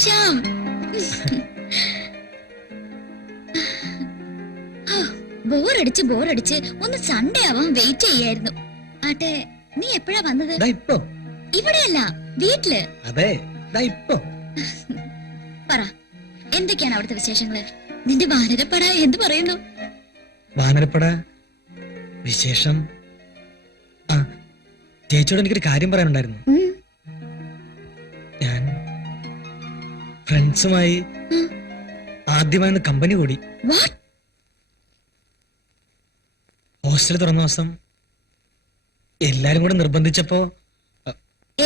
ശ്യാം, ബോറടിച്ച് ഒന്ന് സൺഡേ ആവാൻ വെയിറ്റ് ചെയ്യായിരുന്നു. ആട്ടെ, നീ എപ്പോഴാ വന്നത്? ഇവിടെയല്ല, വീട്ടില്. അതെ, പറ, എന്തൊക്കെയാണ് അവിടുത്തെ വിശേഷങ്ങള്? നിന്റെ വാനരപ്പട എന്ത് പറയുന്നു? വാനരപ്പട വിശേഷം? ചേച്ചിയോട് എനിക്കൊരു കാര്യം പറയാനുണ്ടായിരുന്നു. ഞാൻ ഫ്രണ്ട്സുമായി ആദ്യമായി കമ്പനി കൂടി. ഹോസ്റ്റൽ തുറന്ന ദിവസം എല്ലാരും കൂടെ നിർബന്ധിച്ചപ്പോ.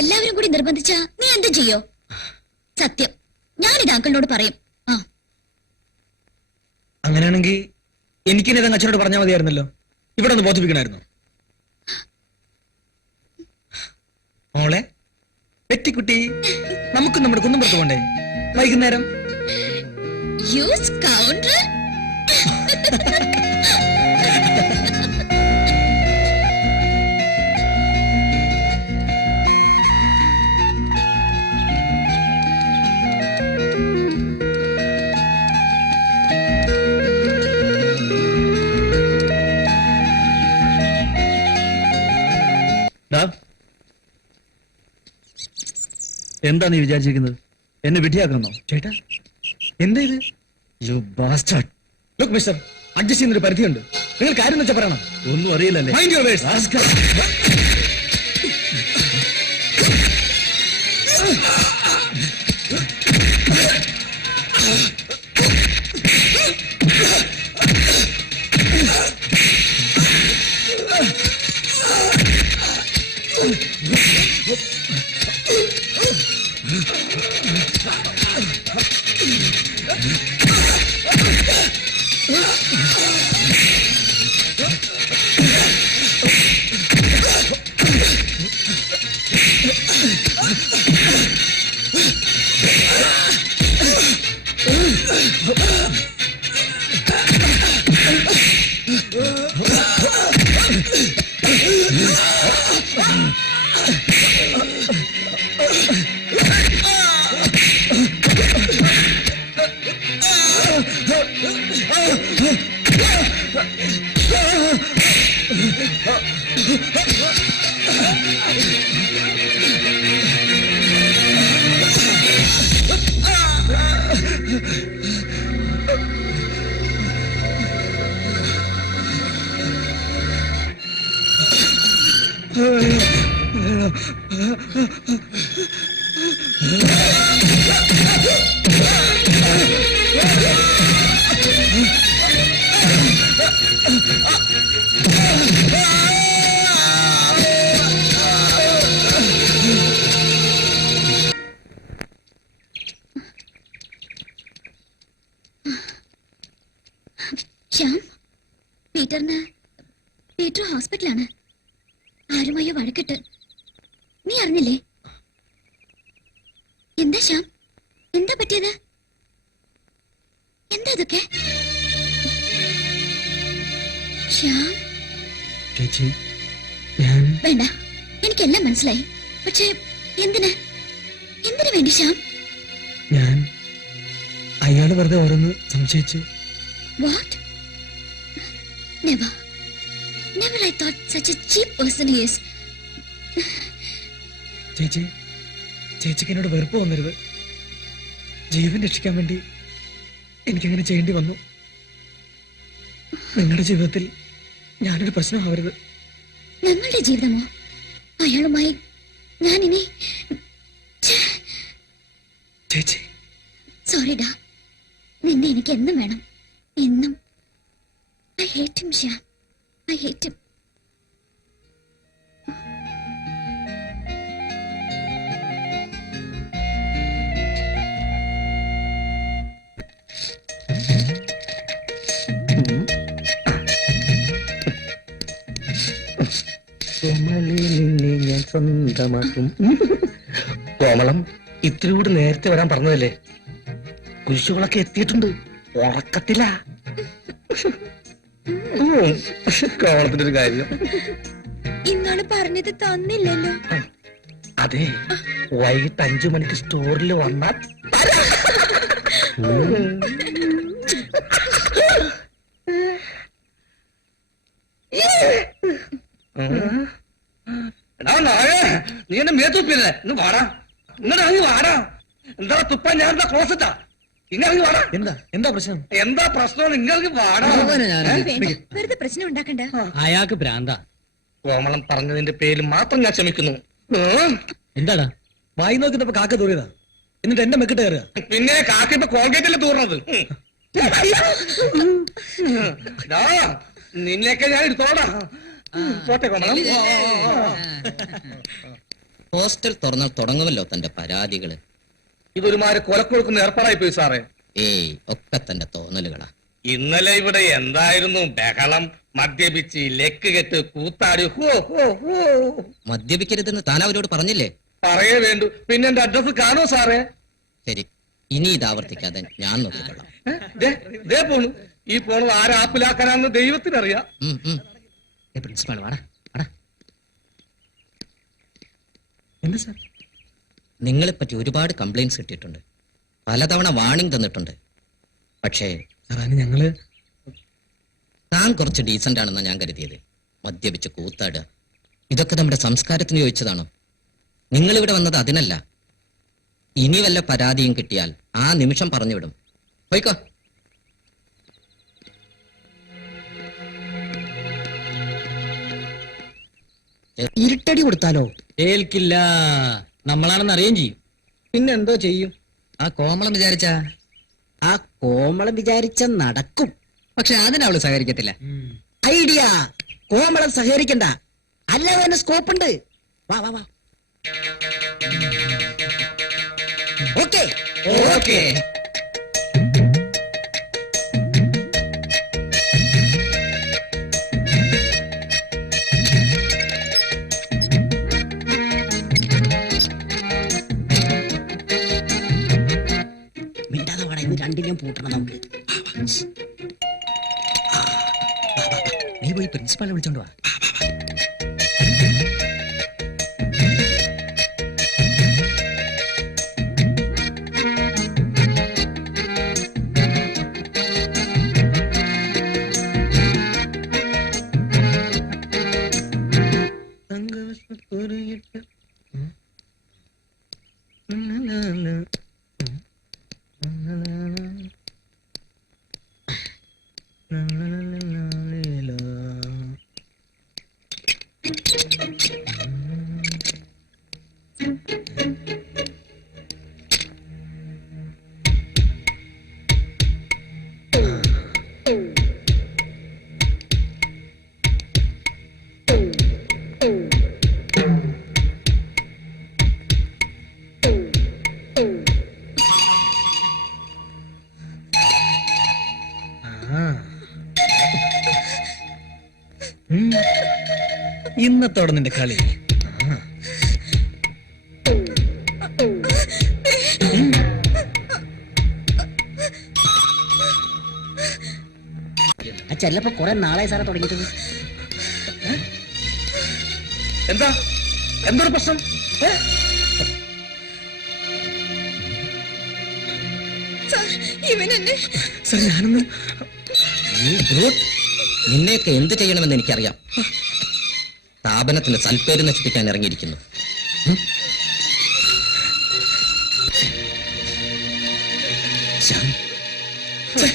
എല്ലാവരും കൂടി നിർബന്ധിച്ചാ നീ എന്ത് ചെയ്യോ? സത്യം, ഞാനിത് അങ്കിളിനോട് പറയും. അങ്ങനെയാണെങ്കിൽ എനിക്കിനി ഇതങ്ങ് അച്ഛനോട് പറഞ്ഞാൽ മതിയായിരുന്നല്ലോ. ഇവിടെ ഒന്ന് ബോധിപ്പിക്കണമായിരുന്നു. മോളെ പെറ്റിക്കുട്ടി, നമുക്ക് നമ്മുടെ കുന്നുംപുറത്ത് പോണ്ടേ വൈകുന്നേരം? എന്താ നീ വിചാരിച്ചിരിക്കുന്നത്? എന്നെ വിധിയാക്കണോ? ചേട്ടാ, എന്താ ഇത്? ലുക്ക് മിസ്റ്റർ, അഡ്ജസ്റ്റ് ചെയ്യുന്നൊരു പരിധിയുണ്ട്. നിങ്ങൾ കാര്യം വെച്ചാൽ പറയണം. ഒന്നും അറിയില്ലല്ലേ? Mind your words. Shyam, Peter ഹോസ്പിറ്റലാണ്. ആരുമായോ വഴക്കിട്ട്. നീ അറിഞ്ഞില്ലേ? എന്താ ശ്യാം, എന്താ പറ്റിയത്? എന്താ ഇതൊക്കെ? ശ്യാം, ചേച്ചി, ഞാൻ വേണ്ട, എനിക്കെല്ലാം മനസ്സിലായി. പക്ഷേ എന്തിനു വേണ്ടി ശ്യാം? ഞാൻ അയാള് വെറുതെ ഓരോന്ന് സംശയിച്ച്. What? Never I thought such a cheap person he is. ചേച്ചിക്ക് എന്നോട് വെറുപ്പ് വന്നരുത്. ജീവൻ രക്ഷിക്കാൻ വേണ്ടി എനിക്കങ്ങനെ ചെയ്യേണ്ടി വന്നു. നിങ്ങളുടെ ജീവിതത്തിൽ ഞാനൊരു പ്രശ്നമാവരുത്. ഞങ്ങളുടെ ജീവിതമോ? അയാളുമായി ഞാനിനി ചേച്ചി സോറിഡാ. നിന്നെ എനിക്ക് എന്നും വേണം, എന്നും. I hate him Shyam, I hate him. ഞാൻ സ്വന്തമാക്കും. കോമളം ഇത്തിരി കൂടി നേരത്തെ വരാൻ പറഞ്ഞതല്ലേ? കുരിശുകളൊക്കെ എത്തിയിട്ടുണ്ട്. ഉറക്കത്തില്ല. കോമളത്തിന്റെ ഒരു കാര്യം ഇന്നാള് പറഞ്ഞത് തന്നില്ലല്ലോ. അതെ, വൈകിട്ട് 5 മണിക്ക് സ്റ്റോറിൽ വന്നാൽ നീ എന്നെ മേത്തുപ്പില്ലേ? ഇന്ന് വാടാ, ഇങ്ങനെ അങ്ങ് വാടാ. എന്താ തുപ്പാൻ? ഞാൻ എന്താ ക്ലോസറ്റാ? ഇങ്ങനെ വാടാ. എന്താ പ്രശ്നം? എന്താ പ്രശ്നം? നിങ്ങൾക്ക് വാടാ. വെറുതെ പ്രശ്നം ഉണ്ടാക്കണ്ട. അയാൾക്ക് ഭ്രാന്ത. കോമളം പറഞ്ഞതിന്റെ പേരിൽ മാത്രം ഞാൻ ക്ഷമിക്കുന്നു. എന്താടാ വായി നോക്കിട്ടപ്പോ കാക്ക തൂറിയതാ, എന്നിട്ട് എന്റെ മെക്കിട്ട് കയറുക. പിന്നെ കാക്ക ഇപ്പൊ കോൾഗേറ്റല്ലേ തൂറുന്നത്? നിന്നെയൊക്കെ ഞാൻ എടുത്തോടാ. പോട്ടെ കോമളം. ഹോസ്റ്റൽ തുറന്നാൽ തുടങ്ങുമല്ലോ തന്റെ പരാതികള്. ഇതൊരുമാതിരി കൊലക്കൊടുക്കുന്ന ഏർപ്പാടായി പോയി സാറേ. ഏയ് ഒക്കെ തന്റെ തോന്നലുകളാ. ഇന്നലെ ഇവിടെ എന്തായിരുന്നു ബഹളം? മദ്യപിച്ച് ലെക്ക് കെട്ട് കൂത്താടി. മദ്യപിക്കരുതെന്ന് താൻ അവരോട് പറഞ്ഞില്ലേ? പറയേ വേണ്ടു. പിന്നെ എന്റെ അഡ്രസ് കാണോ സാറേ? ശരി, ഇനി ഇത് ആവർത്തിക്കാതെ ഞാൻ നോക്കിക്കൊള്ളാം. ദേ പോണു. ഈ പോണത് ആരാപ്പിലാക്കാനാന്ന് ദൈവത്തിനറിയാം. പ്രിൻസിപ്പാൾ വാടാ വാടാ. എന്താ സാർ? നിങ്ങളെ പറ്റി ഒരുപാട് കംപ്ലൈന്റ്സ് കിട്ടിയിട്ടുണ്ട്, പലതവണ വാണിംഗ് തന്നിട്ടുണ്ട്. പക്ഷേ ഞങ്ങള് താൻ കുറച്ച് ഡീസന്റ് ആണെന്നാണ് ഞാൻ കരുതിയത്. മദ്യപിച്ച് കൂത്താടുക, ഇതൊക്കെ നമ്മുടെ സംസ്കാരത്തിന് യോജിച്ചതാണോ? നിങ്ങളിവിടെ വന്നത് അതിനല്ല. ഇനി വല്ല പരാതിയും കിട്ടിയാൽ ആ നിമിഷം പറഞ്ഞുവിടും. പോയിക്കോ. ഇരുട്ടടി കൊടുത്താലോ? ഏൽക്കില്ല, നമ്മളാണെന്ന് അറിയുകയും ചെയ്യും. പിന്നെന്തോ ചെയ്യും? ആ കോമളം വിചാരിച്ച നടക്കും. പക്ഷെ അതിനവള് സഹകരിക്കത്തില്ല. ഐഡിയ, കോമളം സഹകരിക്കണ്ട, അല്ലാതെ തന്നെ സ്കോപ്പ് ഉണ്ട്. വാ വാ വാ. Okay okay. മിണ്ടാതെ വാടാ, ഇന്ന് രണ്ടിനെയും പൂട്ടണം നമുക്ക്. നീ പോയി പ്രിൻസിപ്പാളിനെ വിളിച്ചോണ്ട് വാ. ഇന്നത്തോടെ നിന്റെ കളി. ചെല്ലപ്പോ കുറെ നാളായി സാറെ തുടങ്ങിയിട്ട്. എന്താ എന്തൊരു പ്രശ്നം? സാർ ഞാനൊന്ന് നിന്നെയൊക്കെ എന്ത് ചെയ്യണമെന്ന് എനിക്കറിയാം. സ്ഥാപനത്തിന്റെ സൽപ്പേര് നശിപ്പിക്കാൻ ഇറങ്ങിയിരിക്കുന്നു. ശ്യാം, ഛെ,